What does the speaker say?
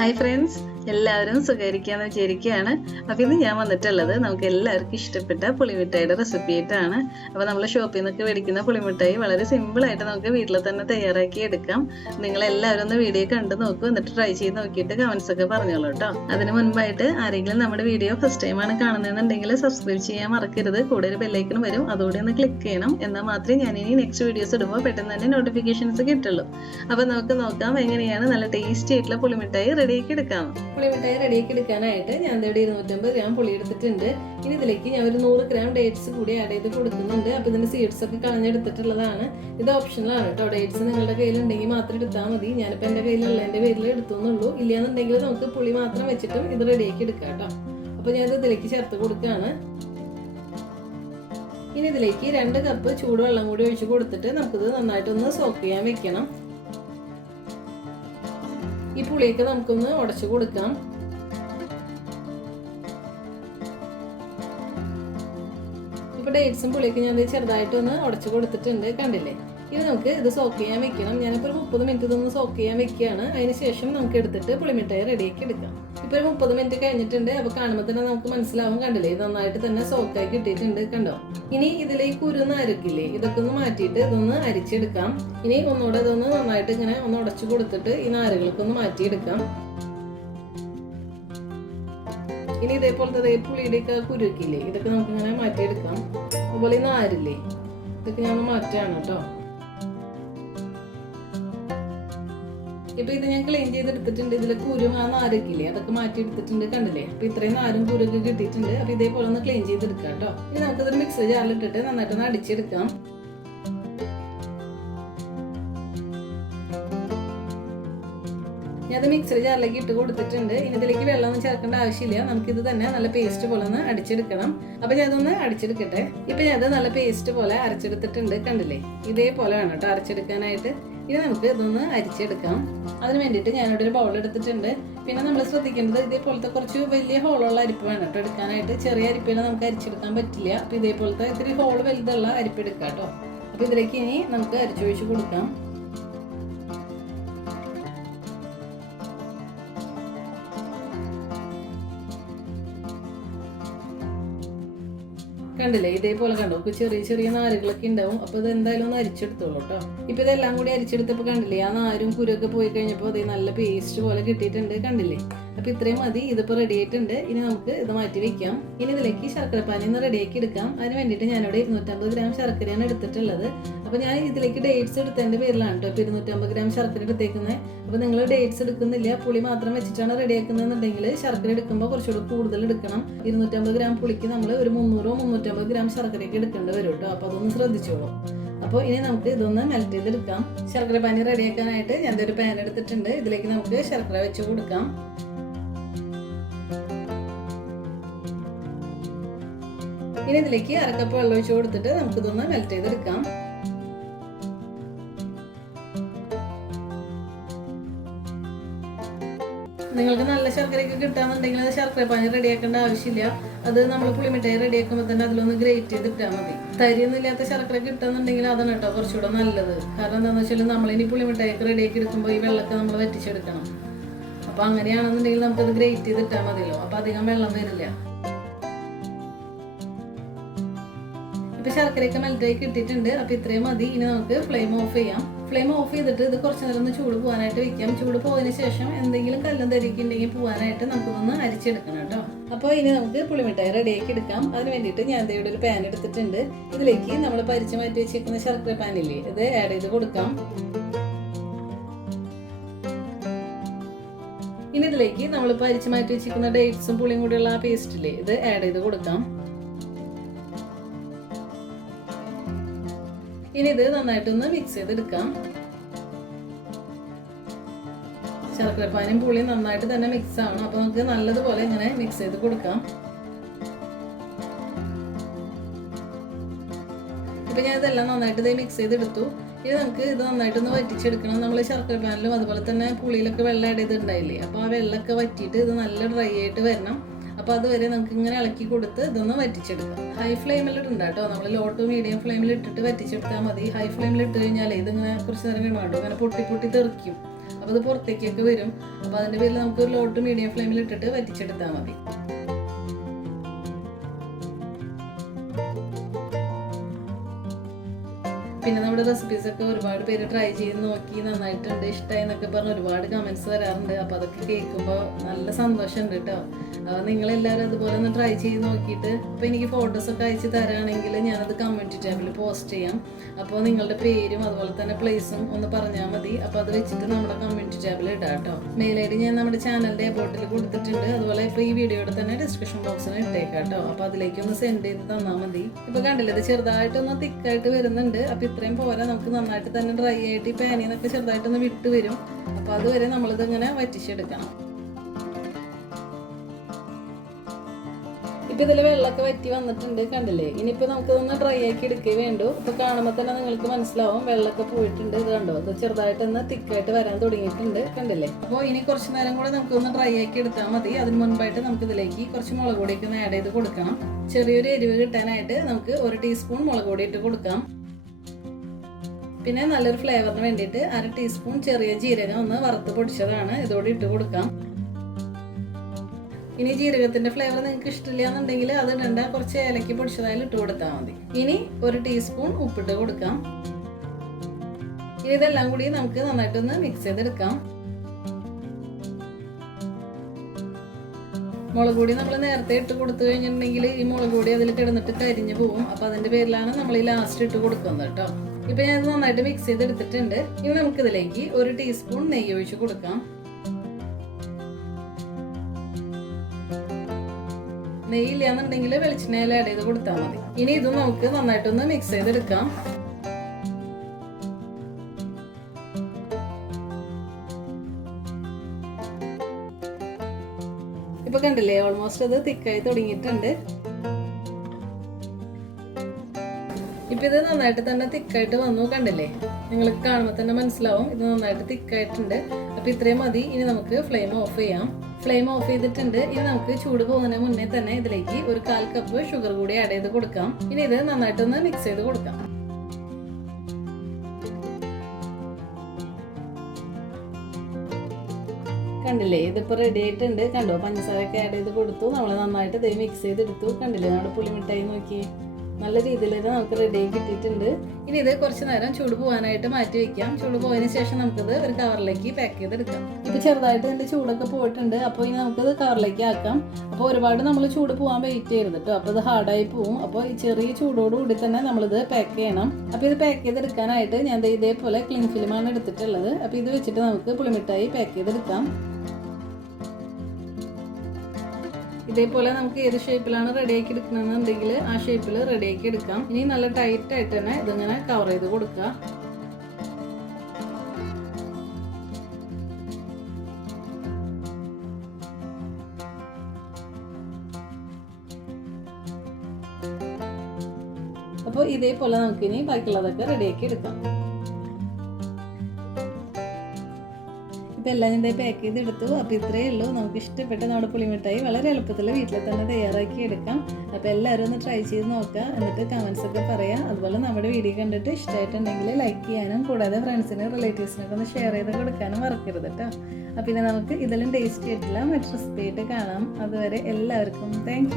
Hi friends. എല്ലാവരും സുഖകരിക്കാന്ന് വിചാരിക്കുകയാണ്. അപ്പോൾ ഇന്ന് ഞാൻ വന്നിട്ടുള്ളത് നമുക്ക് എല്ലാവർക്കും ഇഷ്ടപ്പെട്ട പുളിമിഠായിയുടെ റെസിപ്പി ആയിട്ടാണ്. അപ്പോൾ നമ്മൾ ഷോപ്പിൽ നിന്നൊക്കെ മേടിക്കുന്ന പുളിമിഠായി വളരെ സിമ്പിൾ ആയിട്ട് നമുക്ക് വീട്ടിൽ തന്നെ തയ്യാറാക്കി എടുക്കാം. നിങ്ങൾ എല്ലാവരും ഒന്ന് വീഡിയോ കണ്ടു നോക്കൂ എന്നിട്ട് ട്രൈ ചെയ്ത് നോക്കിയിട്ട് കമന്റ്സ് ഒക്കെ പറഞ്ഞോളൂ കേട്ടോ. അതിന് മുൻപായിട്ട് ആരെങ്കിലും നമ്മുടെ വീഡിയോ ഫസ്റ്റ് ടൈം ആണ് കാണുന്നതെന്നുണ്ടെങ്കിൽ സബ്സ്ക്രൈബ് ചെയ്യാൻ മറക്കരുത്. കൂടെ ഒരു ബെല്ലൈക്കൺ വരും. അതോടെ ഒന്ന് ക്ലിക്ക് ചെയ്യണം. എന്നാൽ മാത്രമേ ഞാൻ ഇനി നെക്സ്റ്റ് വീഡിയോസ് ഇടുമ്പോൾ പെട്ടെന്ന് തന്നെ നോട്ടിഫിക്കേഷൻസ് കിട്ടുള്ളൂ. അപ്പോൾ നമുക്ക് നോക്കാം എങ്ങനെയാണ് നല്ല ടേസ്റ്റി ആയിട്ടുള്ള പുളിമിഠായി റെഡിയാക്കി എടുക്കാം പുളിമിഠായി റെഡിയാക്കി എടുക്കാനായിട്ട് ഞാൻ ഇവിടെ ഇരുന്നൂറ്റമ്പത് ഗ്രാം പുളി എടുത്തിട്ടുണ്ട്. ഇനി ഇതിലേക്ക് ഞാൻ ഒരു നൂറ് ഗ്രാം ഡേറ്റ്സ് കൂടി ആഡ് ചെയ്ത് കൊടുക്കുന്നുണ്ട്. അപ്പോൾ ഇതിന്റെ സീഡ്സ് ഒക്കെ കളഞ്ഞെടുത്തിട്ടുള്ളതാണ്. ഇത് ഓപ്ഷണലാണ് കേട്ടോ. ഡേറ്റ്സ് നിങ്ങളുടെ കയ്യിലുണ്ടെങ്കിൽ മാത്രം എടുത്താൽ മതി. ഞാനിപ്പോൾ എന്റെ കയ്യിലുള്ളതിന്റെ പേരിൽ എടുത്തുന്നുള്ളൂ. ഇല്ലയെന്നുണ്ടെങ്കിൽ നമുക്ക് പുളി മാത്രം വെച്ചിട്ടും ഇത് റെഡിയാക്കി എടുക്കാം കേട്ടോ. അപ്പോൾ ഞാൻ ഇത് ഇതിലേക്ക് ചേർത്ത് കൊടുക്കുകയാണ്. ഇനി ഇതിലേക്ക് രണ്ട് കപ്പ് ചൂടുവെള്ളം കൂടി ഒഴിച്ച് കൊടുത്തിട്ട് നമുക്കിത് നന്നായിട്ടൊന്ന് സോക്ക് ചെയ്യാൻ വെക്കണം. ഈ പുളിയൊക്കെ നമുക്കൊന്ന് ഉടച്ചു കൊടുക്കാം. ഇപ്പൊ ഡേറ്റ്സും പുളിയൊക്കെ ഞാൻ ചെറുതായിട്ടൊന്ന് ഉടച്ചു കൊടുത്തിട്ടുണ്ട് കണ്ടില്ലേ? ഇത് നമുക്ക് ഇത് സോക്ക് ചെയ്യാൻ വെക്കണം. ഞാനിപ്പോൾ ഒരു മുപ്പത് മിനിറ്റ് ഇതൊന്ന് സോക്ക് ചെയ്യാൻ വെക്കുകയാണ്. അതിന് ശേഷം നമുക്ക് എടുത്തിട്ട് പുളിമിഠായി റെഡിയാക്കി എടുക്കാം. ഇപ്പൊ ഒരു മുപ്പത് മിനിറ്റ് കഴിഞ്ഞിട്ടുണ്ട്. അപ്പൊ കാണുമ്പോൾ തന്നെ നമുക്ക് മനസ്സിലാവും കണ്ടില്ലേ? ഇത് നന്നായിട്ട് തന്നെ സോക്കായി കിട്ടിയിട്ടുണ്ട് കണ്ടോ? ഇനി ഇതിലേക്ക് കുരുന്ന് അരക്കില്ലേ? ഇതൊക്കെ ഒന്ന് മാറ്റിയിട്ട് ഇതൊന്ന് അരിച്ചെടുക്കാം. ഇനി ഒന്നുകൂടെ ഇതൊന്ന് നന്നായിട്ട് ഇങ്ങനെ ഒന്ന് ഉടച്ചു കൊടുത്തിട്ട് ഈ നാരുകളൊക്കെ ഒന്ന് മാറ്റിയെടുക്കാം. ഇനി ഇതേപോലത്തെ പുളിയുടെയൊക്കെ കുരുക്കില്ലേ? ഇതൊക്കെ നമുക്ക് ഇങ്ങനെ മാറ്റിയെടുക്കാം. അതുപോലെ ഈ നാരില്ലേ? ഇതൊക്കെ ഞാൻ മാറ്റാണ് കേട്ടോ. ഇപ്പൊ ഇത് ഞാൻ ക്ലീൻ ചെയ്തെടുത്തിട്ടുണ്ട്. ഇതിലെ കുരും ആ നാരൊക്കെ അതൊക്കെ മാറ്റി എടുത്തിട്ടുണ്ട് കണ്ടില്ലേ? അപ്പൊ ഇത്രയും നാരും കുരൊക്കെ കിട്ടിയിട്ടുണ്ട്. അപ്പൊ ഇതേപോലെ ഒന്ന് ക്ലീൻ ചെയ്തെടുക്കാം കേട്ടോ. ഇനി നമുക്കിതൊരു മിക്സർ നന്നായിട്ട് ഒന്ന് അടിച്ചെടുക്കാം. ഞാൻ മിക്സർ ജാറിലേക്ക് ഇട്ട് കൊടുത്തിട്ടുണ്ട്. ഇനി ഇതിലേക്ക് വെള്ളമൊന്നും ചേർക്കേണ്ട ആവശ്യമില്ല. നമുക്കിത് തന്നെ നല്ല പേസ്റ്റ് പോലെ ഒന്ന് അടിച്ചെടുക്കണം. അപ്പൊ ഞാൻ അതൊന്ന് അടിച്ചെടുക്കട്ടെ. ഇപ്പൊ ഞാൻ നല്ല പേസ്റ്റ് പോലെ അരച്ചെടുത്തിട്ടുണ്ട് കണ്ടില്ലേ? ഇതേപോലെ വേണം കേട്ടോ അരച്ചെടുക്കാനായിട്ട്. ഇനി നമുക്ക് ഇതൊന്ന് അരിച്ചെടുക്കാം. അതിന് വേണ്ടിയിട്ട് ഞാനിവിടെ ഒരു ബൗൾ എടുത്തിട്ടുണ്ട്. പിന്നെ നമ്മൾ ശ്രദ്ധിക്കേണ്ടത് ഇതേപോലത്തെ കുറച്ച് വലിയ ഹോളുള്ള അരിപ്പ് വേണം കേട്ടോ എടുക്കാനായിട്ട്. ചെറിയ അരിപ്പിനെ നമുക്ക് അരിച്ചെടുക്കാൻ പറ്റില്ല. അപ്പോൾ ഇതേപോലത്തെ ഇത്തിരി ഹോൾ വലുതുള്ള അരിപ്പ് എടുക്കാം കേട്ടോ. അപ്പോൾ ഇതിലേക്ക് ഇനി നമുക്ക് അരിച്ചൊഴിച്ച് കൊടുക്കാം. കണ്ടില്ലേ? ഇതേപോലെ കണ്ടോ? ഇപ്പൊ ചെറിയ ചെറിയ നാരുകളൊക്കെ ഉണ്ടാവും. അപ്പൊ ഇത് എന്തായാലും ഒന്ന് അരിച്ചെടുത്തോളൂ കേട്ടോ. ഇപ്പൊ ഇതെല്ലാം കൂടി അരിച്ചെടുത്തപ്പോ കണ്ടില്ലേ? ആ നാരും കുരൊക്കെ പോയി കഴിഞ്ഞപ്പോ അതേ നല്ല പേസ്റ്റ് പോലെ കിട്ടിയിട്ടുണ്ട്. കണ്ടില്ലേ? അപ്പൊ ഇത്രയും മതി. ഇതിപ്പോ റെഡി ആയിട്ടുണ്ട്. ഇനി നമുക്ക് ഇത് മാറ്റി വെക്കാം. ഇനി ഇതിലേക്ക് ശർക്കര പാനി ഒന്ന് റെഡിയാക്കി എടുക്കാം. അതിന് വേണ്ടിയിട്ട് ഞാനിവിടെ ഇരുന്നൂറ്റമ്പത് ഗ്രാം ശർക്കരയാണ് എടുത്തിട്ടുള്ളത്. അപ്പോൾ ഞാൻ ഇതിലേക്ക് ഡേറ്റ്സ് എടുത്തതിന്റെ പേരിലാണ് കേട്ടോ ഇപ്പൊ ഇരുന്നൂറ്റമ്പത് ഗ്രാം ശർക്കര എടുത്തേക്കുന്നത് അപ്പോൾ നിങ്ങൾ ഡേറ്റ്സ് എടുക്കുന്നില്ല. പുളി മാത്രം വെച്ചിട്ടാണ് റെഡിയാക്കുന്നതെന്നുണ്ടെങ്കിൽ ശർക്കര എടുക്കുമ്പോൾ കുറച്ചുകൂടി കൂടുതൽ എടുക്കണം. ഇരുന്നൂറ്റമ്പത് ഗ്രാം പുളിക്ക് നമ്മൾ ഒരു മുന്നൂറോ മുന്നൂറ്റമ്പത് ഗ്രാം ശർക്കരയൊക്കെ എടുക്കേണ്ടി വരും കേട്ടോ അപ്പൊ അതൊന്ന് ശ്രദ്ധിച്ചോളൂ. അപ്പോൾ ഇനി നമുക്ക് ഇതൊന്ന് മെൽറ്റ് ചെയ്തെടുക്കാം. ശർക്കര പാനി റെഡിയാക്കാനായിട്ട് ഞാൻ ഒരു പാൻ എടുത്തിട്ടുണ്ട്. ഇതിലേക്ക് നമുക്ക് ശർക്കര വെച്ച് കൊടുക്കാം. ഇനി ഇതിലേക്ക് അരക്കപ്പ് വെള്ളം ഒഴിച്ച് കൊടുത്തിട്ട് നമുക്കിതൊന്ന് മെൽറ്റ് ചെയ്തെടുക്കാം. നിങ്ങൾക്ക് നല്ല ശർക്കരയൊക്കെ കിട്ടാന്നുണ്ടെങ്കിൽ അത് ശർക്കര പാനി റെഡിയാക്കേണ്ട ആവശ്യമില്ല. അത് നമ്മൾ പുളിമിഠായി റെഡിയാക്കുമ്പോൾ തന്നെ അതിലൊന്ന് ഗ്രേറ്റ് ചെയ്തിട്ടാൽ മതി. തരിയൊന്നും ഇല്ലാത്ത ശർക്കര കിട്ടാന്നുണ്ടെങ്കിൽ അതാണ് കേട്ടോ കുറച്ചുകൂടെ നല്ലത്. കാരണം എന്താണെന്ന് വെച്ചാൽ നമ്മളിനി പുളിമിഠായിക്ക് റെഡിയാക്കി എടുക്കുമ്പോൾ ഈ വെള്ളമൊക്കെ നമ്മൾ വറ്റിച്ചെടുക്കണം. അപ്പോൾ അങ്ങനെയാണെന്നുണ്ടെങ്കിൽ നമുക്കത് ഗ്രേറ്റ് ചെയ്തിട്ടാൽ മതിയല്ലോ. അപ്പോൾ അധികം വെള്ളം വരില്ല. ഇപ്പൊ ശർക്കരയൊക്കെ മെൽറ്റായി ഇട്ടിട്ടുണ്ട് അപ്പൊ ഇത്രയും മതി. ഇനി നമുക്ക് ഫ്ലെയിം ഓഫ് ചെയ്യാം. ഫ്ലെയിം ഓഫ് ചെയ്തിട്ട് ഇത് കുറച്ചു നേരം ഒന്ന് ചൂട് പോകാനായിട്ട് വെക്കാം. ചൂട് പോയതിന് ശേഷം എന്തെങ്കിലും കല്ലും തരിക്കുണ്ടെങ്കിൽ പോകാനായിട്ട് നമുക്കൊന്ന് അരിച്ചെടുക്കണം കേട്ടോ. അപ്പോൾ ഇനി നമുക്ക് പുളിമിഠായി റെഡിയാക്കി എടുക്കാം. അതിന് വേണ്ടിയിട്ട് ഞാൻ ഇവിടെ ഒരു പാൻ എടുത്തിട്ടുണ്ട്. ഇതിലേക്ക് നമ്മൾ പരിച്ച് മാറ്റി വെച്ചിരിക്കുന്ന ശർക്കര പാനില്ലേ ഇത് ആഡ് ചെയ്ത് കൊടുക്കാം. ഇനി ഇതിലേക്ക് നമ്മൾ പരിച്ച് മാറ്റി വെച്ചിരിക്കുന്ന ഡേറ്റ്സും പുളിയും കൂടിയുള്ള ആ പേസ്റ്റില്ലേ ഇത് ആഡ് ചെയ്ത് കൊടുക്കാം. ഇനി ഇത് നന്നായിട്ടൊന്ന് മിക്സ് ചെയ്തെടുക്കാം. ശർക്കരപ്പാനും പുളിയും നന്നായിട്ട് തന്നെ മിക്സ് ആവണം. അപ്പൊ നമുക്ക് നല്ലതുപോലെ ഇങ്ങനെ മിക്സ് ചെയ്ത് കൊടുക്കാം. ഇപ്പൊ ഞാൻ ഇതെല്ലാം നന്നായിട്ട് ഇത് മിക്സ് ചെയ്തെടുത്തു. ഇനി നമുക്ക് ഇത് നന്നായിട്ടൊന്ന് വറ്റിച്ചെടുക്കണം. നമ്മൾ ശർക്കര പാനിലും അതുപോലെ തന്നെ പുളിയിലൊക്കെ വെള്ളം ആഡ് ചെയ്തിട്ടുണ്ടായില്ലേ? അപ്പോൾ ആ വെള്ളമൊക്കെ വറ്റിയിട്ട് ഇത് നല്ല ഡ്രൈ ആയിട്ട് വരണം. അപ്പോൾ അതുവരെ നമുക്ക് ഇങ്ങനെ ഇളക്കി കൊടുത്ത് ഇതൊന്ന് വറ്റിച്ചെടുക്കാം. ഹൈ ഫ്ലെയിമിൽ കേട്ടോ നമ്മൾ ലോ ടു മീഡിയം ഫ്ലെയിമിൽ ഇട്ടിട്ട് വറ്റിച്ചെടുത്താൽ മതി. ഹൈ ഫ്ലെയിമിൽ ഇട്ട് കഴിഞ്ഞാൽ ഇതിങ്ങനെ കുറച്ച് നേരം കഴിയുമ്പോൾ ഇങ്ങനെ പൊട്ടി പൊട്ടി തെറിക്കും. അപ്പോൾ അത് പുറത്തേക്കൊക്കെ വരും. അപ്പോൾ അതിന്റെ പേരിൽ നമുക്ക് ലോ ടു മീഡിയം ഫ്ലെയിമിൽ ഇട്ടിട്ട് വറ്റിച്ചെടുത്താൽ മതി. പിന്നെ നമ്മുടെ റെസിപ്പീസ് ഒക്കെ ഒരുപാട് പേര് ട്രൈ ചെയ്ത് നോക്കി നന്നായിട്ടുണ്ട് ഇഷ്ടമായി എന്നൊക്കെ പറഞ്ഞ് ഒരുപാട് കമൻസ് വരാറുണ്ട്. അപ്പോൾ അതൊക്കെ കേൾക്കുമ്പോൾ നല്ല സന്തോഷമുണ്ട് കേട്ടോ അപ്പോൾ നിങ്ങളെല്ലാവരും അതുപോലെ ഒന്ന് ട്രൈ ചെയ്ത് നോക്കിയിട്ട് ഇപ്പോൾ എനിക്ക് ഫോട്ടോസൊക്കെ അയച്ച് തരാണെങ്കിൽ ഞാനത് കമ്മ്യൂണിറ്റി ടാബിൽ പോസ്റ്റ് ചെയ്യാം. അപ്പോൾ നിങ്ങളുടെ പേരും അതുപോലെ തന്നെ പ്ലേസും ഒന്ന് പറഞ്ഞാൽ മതി. അപ്പോൾ അത് വെച്ചിട്ട് നമ്മുടെ കമ്മ്യൂണിറ്റി ടാബിൽ ഇടാം കേട്ടോ. മെയിൽ ഐ ഡി ഞാൻ നമ്മുടെ ചാനലിന്റെ ബോട്ടിൽ കൊടുത്തിട്ടുണ്ട്. അതുപോലെ ഇപ്പോൾ ഈ വീഡിയോയുടെ തന്നെ ഡിസ്ക്രിപ്ഷൻ ബോക്സിൽ ഇട്ടേക്കാം കേട്ടോ. അപ്പോൾ അതിലേക്ക് ഒന്ന് സെൻഡ് ചെയ്ത് തന്നാൽ മതി. ഇപ്പോൾ കണ്ടില്ലേ ഇത് ചെറുതായിട്ടൊന്ന് തിക്കായിട്ട് വരുന്നുണ്ട്. അപ്പോൾ ഇത്രയും പോരാ നമുക്ക് നന്നായിട്ട് തന്നെ ഡ്രൈ ആയിട്ട് ഈ പാനിൽ നിന്നൊക്കെ ചെറുതായിട്ടൊന്ന് വിട്ട് വരും. അപ്പോൾ അതുവരെ നമ്മളിത് ഇങ്ങനെ വറ്റിച്ചെടുക്കണം. ഇപ്പൊ ഇതിൽ വെള്ളമൊക്കെ വറ്റി വന്നിട്ടുണ്ട് കണ്ടില്ലേ? ഇനിയിപ്പോ നമുക്ക് ഇതൊന്ന് ഡ്രൈ ആക്കി എടുക്കേ വേണ്ടു. ഇപ്പൊ കാണുമ്പോൾ തന്നെ നിങ്ങൾക്ക് മനസ്സിലാവും വെള്ളമൊക്കെ പോയിട്ടുണ്ട് ഇത് കണ്ടോ? ഇത് ചെറുതായിട്ടൊന്ന് തിക്കായിട്ട് വരാൻ തുടങ്ങിയിട്ടുണ്ട് കണ്ടില്ലേ? അപ്പോൾ ഇനി കുറച്ച് നേരം കൂടെ നമുക്കൊന്ന് ഡ്രൈ ആക്കി എടുത്താൽ മതി. അതിന് മുൻപായിട്ട് നമുക്ക് ഇതിലേക്ക് കുറച്ച് മുളക് പൊടിയൊക്കെ ഒന്ന് ആഡ് ചെയ്ത് കൊടുക്കണം. ചെറിയൊരു എരിവ് കിട്ടാനായിട്ട് നമുക്ക് ഒരു ടീസ്പൂൺ മുളക് പൊടി ഇട്ട് കൊടുക്കാം. പിന്നെ നല്ലൊരു ഫ്ലേവറിന് വേണ്ടിയിട്ട് അര ടീസ്പൂൺ ചെറിയ ജീരകം ഒന്ന് വറുത്ത് പൊടിച്ചതാണ്. ഇതോടെ ഇട്ട് കൊടുക്കാം. ഇനി ജീരകത്തിന്റെ ഫ്ലേവർ നിങ്ങൾക്ക് ഇഷ്ടമില്ല എന്നുണ്ടെങ്കിൽ അത് ഇടണ്ട. കുറച്ച് ഏലക്കി പൊടിച്ചതായാലും ഇട്ട് കൊടുത്താൽ മതി. ഇനി ഒരു ടീസ്പൂൺ ഉപ്പിട്ട് കൊടുക്കാം. ഇതെല്ലാം കൂടി നമുക്ക് നന്നായിട്ടൊന്ന് മിക്സ് ചെയ്തെടുക്കാം. മുളക് പൊടി നമ്മൾ നേരത്തെ ഇട്ട് കൊടുത്തു കഴിഞ്ഞിട്ടുണ്ടെങ്കിൽ ഈ മുളക് പൊടി അതിൽ കിടന്നിട്ട് കരിഞ്ഞു പോകും അപ്പൊ അതിന്റെ പേരിലാണ് നമ്മൾ ഈ ലാസ്റ്റ് ഇട്ട് കൊടുക്കുന്നത് കേട്ടോ. ഇപ്പൊ ഞാൻ നന്നായിട്ട് മിക്സ് ചെയ്തെടുത്തിട്ടുണ്ട്. ഇനി നമുക്കിതിലേക്ക് ഒരു ടീസ്പൂൺ നെയ്യ് ഒഴിച്ച് കൊടുക്കാം. നെയ്യില്ല എന്നുണ്ടെങ്കിൽ വെളിച്ചെണ്ണയിൽ ആഡ് ചെയ്ത് കൊടുത്താൽ മതി. ഇനി ഇത് നമുക്ക് നന്നായിട്ടൊന്ന് മിക്സ് ചെയ്തെടുക്കാം. ഇപ്പൊ കണ്ടില്ലേ ഓൾമോസ്റ്റ് അത് തിക്കായി തുടങ്ങിയിട്ടുണ്ട്. ഇപ്പൊ ഇത് നന്നായിട്ട് തന്നെ തിക്കായിട്ട് വന്നു കണ്ടില്ലേ? നിങ്ങൾ കാണുമ്പോൾ തന്നെ മനസ്സിലാവും. ഇത് നന്നായിട്ട് തിക്കായിട്ടുണ്ട്. അപ്പോൾ ഇത്രയും മതി. ഇനി നമുക്ക് ഫ്ലെയിം ഓഫ് ചെയ്യാം. ഫ്ലെയിം ഓഫ് ചെയ്തിട്ടുണ്ട്. ഇനി നമുക്ക് ചൂട് പോകുന്നതിന് മുന്നേ തന്നെ ഇതിലേക്ക് ഒരു കാൽ കപ്പ് ഷുഗർ കൂടി ആഡ് ചെയ്ത് കൊടുക്കാം. ഇനി ഇത് നന്നായിട്ടൊന്ന് മിക്സ് ചെയ്ത് കൊടുക്കാം. കണ്ടില്ലേ? ഇതിപ്പോൾ റെഡി ആയിട്ടുണ്ട്. കണ്ടോ? പഞ്ചസാരയൊക്കെ ആഡ് ചെയ്ത് കൊടുത്തു. നമ്മൾ നന്നായിട്ട് ഇത് മിക്സ് ചെയ്തെടുത്തു. കണ്ടില്ലേ? നമ്മുടെ പുളിമിഠായി നോക്കി നല്ല രീതിയിൽ തന്നെ നമുക്ക് റെഡി കിട്ടിയിട്ടുണ്ട്. ഇനി ഇത് കുറച്ച് നേരം ചൂട് പോകാനായിട്ട് മാറ്റി വെക്കാം. ചൂട് പോയതിനു ശേഷം നമുക്കിത് ഒരു കവറിലേക്ക് പാക്ക് ചെയ്തെടുക്കാം. ഇപ്പൊ ചെറുതായിട്ട് ഇതിന്റെ ചൂടൊക്കെ പോയിട്ടുണ്ട്. അപ്പോൾ ഇനി നമുക്കിത് കവറിലേക്ക് ആക്കാം. അപ്പോൾ ഒരുപാട് നമ്മൾ ചൂട് പോകാൻ വെയിറ്റ് ചെയ്യരുത് കേട്ടോ അപ്പോൾ ഇത് ഹാർഡായി പോവും. അപ്പോൾ ഈ ചെറിയ ചൂടോടുകൂടി തന്നെ നമ്മളിത് പാക്ക് ചെയ്യണം. അപ്പോൾ ഇത് പാക്ക് ചെയ്തെടുക്കാനായിട്ട് ഞാൻ ഇതേപോലെ ക്ലിൻ ഫിലിമാണ് എടുത്തിട്ടുള്ളത്. അപ്പോൾ ഇത് വെച്ചിട്ട് നമുക്ക് പുളിമിട്ടായി പാക്ക് ചെയ്തെടുക്കാം. ഇതേപോലെ നമുക്ക് ഏത് ഷേപ്പിലാണ് റെഡിയാക്കി എടുക്കണമെന്നുണ്ടെങ്കിൽ ആ ഷേപ്പിൽ റെഡിയാക്കി എടുക്കാം ഇനി നല്ല ടൈറ്റ് ആയിട്ട് തന്നെ ഇതിങ്ങനെ കവർ ചെയ്ത് കൊടുക്കുക. അപ്പോൾ ഇതേപോലെ നമുക്കിനി ബാക്കിയുള്ളതൊക്കെ റെഡിയാക്കി എടുക്കാം ഇപ്പം എല്ലാം ഞാൻ പാക്ക് ചെയ്ത് എടുത്തു അപ്പോൾ ഇത്രയേ ഉള്ളൂ. നമുക്ക് ഇഷ്ടപ്പെട്ട നമ്മുടെ പുളിമിഠായി വളരെ എളുപ്പത്തിൽ വീട്ടിൽ തന്നെ തയ്യാറാക്കി എടുക്കാം. അപ്പോൾ എല്ലാവരും ഒന്ന് ട്രൈ ചെയ്ത് നോക്കുക. എന്നിട്ട് കമൻസ് ഒക്കെ പറയാം. അതുപോലെ നമ്മുടെ വീഡിയോ കണ്ടിട്ട് ഇഷ്ടമായിട്ടുണ്ടെങ്കിൽ ലൈക്ക് ചെയ്യാനും കൂടാതെ ഫ്രണ്ട്സിനും റിലേറ്റീവ്സിനൊക്കെ ഒന്ന് ഷെയർ ചെയ്ത് കൊടുക്കാനും മറക്കരുത് കേട്ടോ അപ്പോൾ പിന്നെ നമുക്ക് ഇതിലും ടേസ്റ്റി ആയിട്ടുള്ള മറ്റു റെസിപ്പി ആയിട്ട് കാണാം. അതുവരെ എല്ലാവർക്കും താങ്ക്